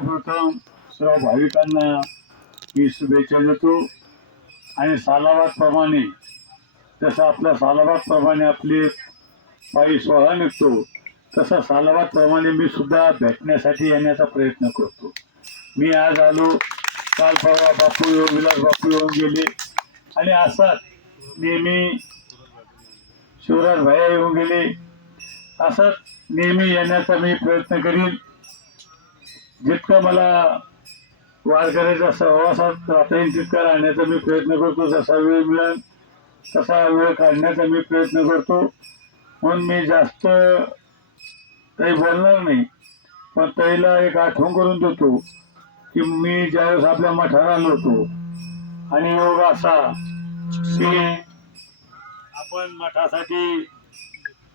सर्वप्रथम सर्व भाविकांना मी शुभेच्छा देतो. आणि सालाबादप्रमाणे जसं आपल्या सालाबादप्रमाणे आपली पायी सोहळा निघतो तसा सालाबादप्रमाणे मी सुद्धा भेटण्यासाठी येण्याचा प्रयत्न करतो. मी आज आलो काल परवा बापू येऊन विलास बापू येऊन गेले. आणि असाच नेहमी शिवराज भाया येऊन गेले. असंच नेहमी येण्याचा मी प्रयत्न करीन. जितकं मला वारकऱ्याच्या सहवासात राहता येईल तितका राहण्याचा मी प्रयत्न करतो. जसा वेळ मिळेल तसा वेळ काढण्याचा मी प्रयत्न करतो. म्हणून मी जास्त काही बोलणार नाही. पण ताईला एक आठवण करून देतो की मी ज्यावेळेस आपल्या मठाला आलो होतो आणि योग असा की आपण मठासाठी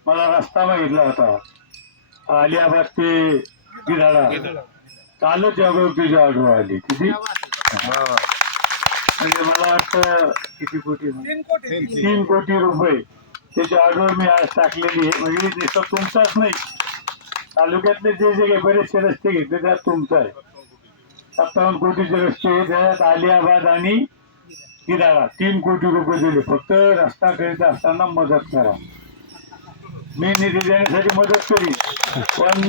मला रस्ता मागितला होता. अलियाबाद ते गिधाडा. चालत जागृतीची आढळ आली किती? म्हणजे मला वाटतं किती कोटी? तीन कोटी. रुपये. त्याची आढळ मी आज टाकलेली आहे. म्हणजे नुसतं तुमचाच नाही. तालुक्यातले जे जे काही बरेचसे रस्ते घेतले त्यात तुमचा आहे. सत्तावन्न कोटीचे रस्ते आहे, त्यात आलियाबाद आणि गिधाडा तीन कोटी रुपये दिले. फक्त रस्ता करीत असताना मदत करा. मी निधी देण्यासाठी मदत करी पण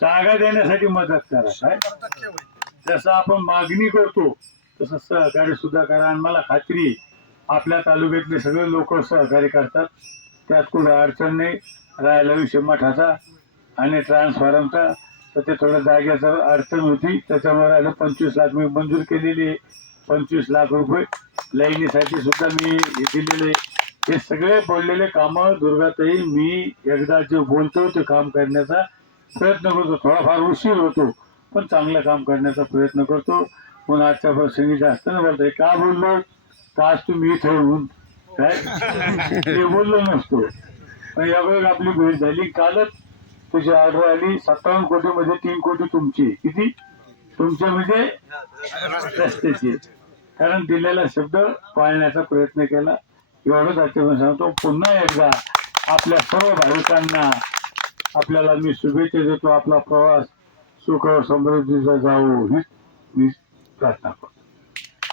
जागा देण्यासाठी मदत करा. काय? जसं आपण मागणी करतो तसं सहकार्य सुद्धा करा. आणि मला खात्री आपल्या तालुक्यातले सगळे लोक सहकार्य करतात. त्यात कुठं अडचण नाही. राहायला विषय मठाचा आणि ट्रान्सफॉर्मचा. तर ते थोडं जागेचं अडचण होती. त्याच्यामुळे राहिलं पंचवीस लाख मी मंजूर केलेली आहे. पंचवीस लाख रुपये लाईनीसाठी सुद्धा मी हे दिलेले हे सगळे बोललेले कामं दुर्गातही मी एकदा जे बोलतो ते काम करण्याचा प्रयत्न करतो. थोडाफार उशीर होतो पण चांगलं काम करण्याचा प्रयत्न करतो. म्हणून आजच्या प्रसंगी जास्त न बोलतोय का बोललो? का आज तुम्ही इथे येऊन? काय? ते बोललो नसतो. पण यावेळेस आपली भेट झाली. कालच तुझी ऑर्डर आली. सत्तावन्न कोटी मध्ये तीन कोटी तुमची. किती? तुमच्या म्हणजे रस्त्याची. कारण दिलेला शब्द पाळण्याचा प्रयत्न केला. एवढंच आजच्या सांगतो. पुन्हा एकदा आपल्या सर्व भाविकांना आपल्याला मी शुभेच्छा देतो. आपला प्रवास सुख समृद्धीचा जावो हीच मी प्रार्थना करतो.